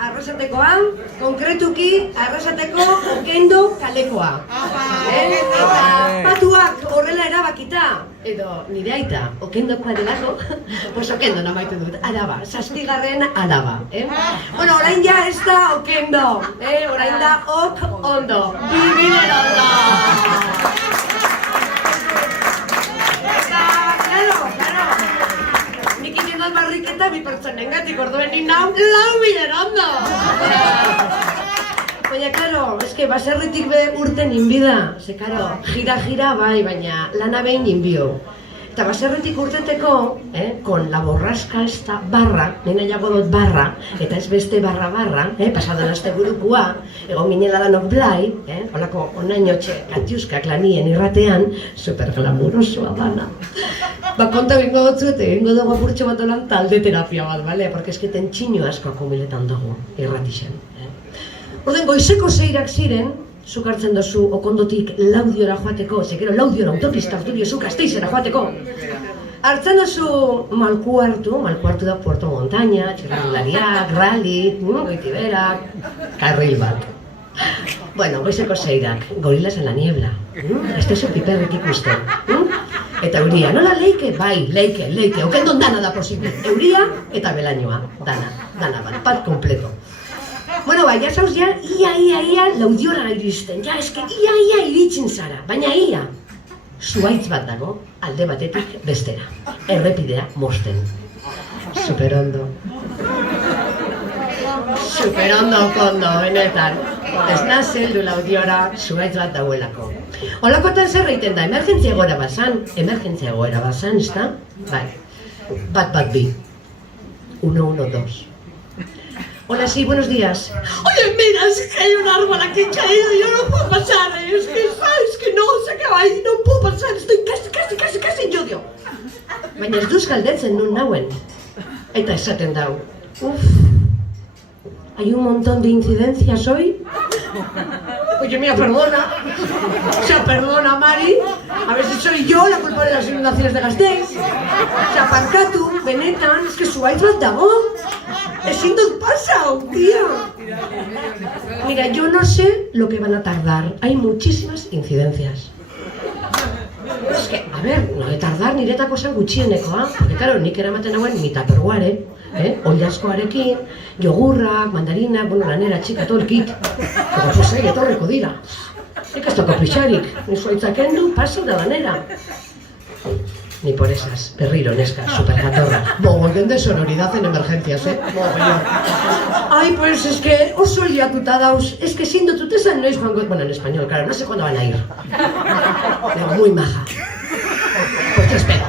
arrasatekoa, konkretuki arrasateko okendo kalekoa. Eta patuak horrela erabakita, edo nire aita, okendokoa delako, pues okendo namaitu dut, araba, 7. araba. Bueno, orain ja ez da okendo, orain da ok ondo, bibider ondo. Eta, claro, nik inendot barriketa bi pertsonengatik, orduen nik nau, lau bider ondo. Baina, claro, eske baserritik be urten inbida, ze, claro, gira bai, baina lana behin inbio. Eta baserritik urteteko, kon la borraska ez da barra, nena jago dut barra, eta ez beste barra, pasadan aste burukua, egon minela danok blai, holako onainotxe katiuskak lanien irratean, superglamurosoa dana. Konta bingo dutzu eta egingo dugu apurtxo bat olan talde terapia bat, bale? Porque esketen txino asko akumiletan dugu irratixen. Orden, goizeko 6 ziren, zuk hartzen dozu okondotik Laudiora joateko, zekero Laudiora autopista hartu diozu Gasteizera joateko. Hartzen dozu malku hartu da Puerto Montaña, txerrandulariak, rally, goitiberak, karril bat. Bueno, goizeko 6, gorilas en la niebla, ez tezu piperrik ikusten. Eta euria, nola leike? Bai, leike, okendon dana da posible. Euria eta belainoa, dana, bat kompleto. Bueno, bai, ja zauz, ia Laudiora iristen, ja, eske ia iritsin zara, baina ia, zuaitz bat dago, alde batetik bestera, errepidea mosten. Superondo kondo, benetan, ez nazeldu Laudiora zuaitz bat dagoelako. Holakotan zer reiten da, emergentzia egoera bazan, ez da? Bai, bat bi, 112. Hola, sí, buenos días. Oye, mira, es que hay un árbol aquí caído y yo no puedo pasar, es que no, se acaba ahí, no puedo pasar, estoy casi en yodio. Baina ez duz galdetzen nun nauen. Eta esaten dau. ¿Hay un montón de incidencias hoy? Oye, mira, perdona. O sea, perdona, Mari. A ver si soy yo la culpable de las inundaciones de Gasteiz. O sea, parkatu, benetan, es que zuaitz bat dago. Ezin dut pasau, tía. Mira, yo no sé lo que van a tardar. Hay muchísimas incidencias. Es que, a ver, no de tardar niretako zen gutxienekoa. Porque, claro, nik eramaten hauen mi tupperware, oilaskoarekin, jogurrak, mandarinak, bueno, lanera, txika, todo el kit. Pero, pues, etorreko dira. Nik ez toko pixarik, ni zuaitzak endu, paso da lanera. Ni por esas, berriro, neska, supergatorra. Mogollón de sonoridad en emergencias, mogollón. Ay, pues es que oso liatuta dauz. Es que sin dut esan noiz joango... Bueno, en español, claro, no sé cuándo van a ir. Pero muy maja. Pues te espero.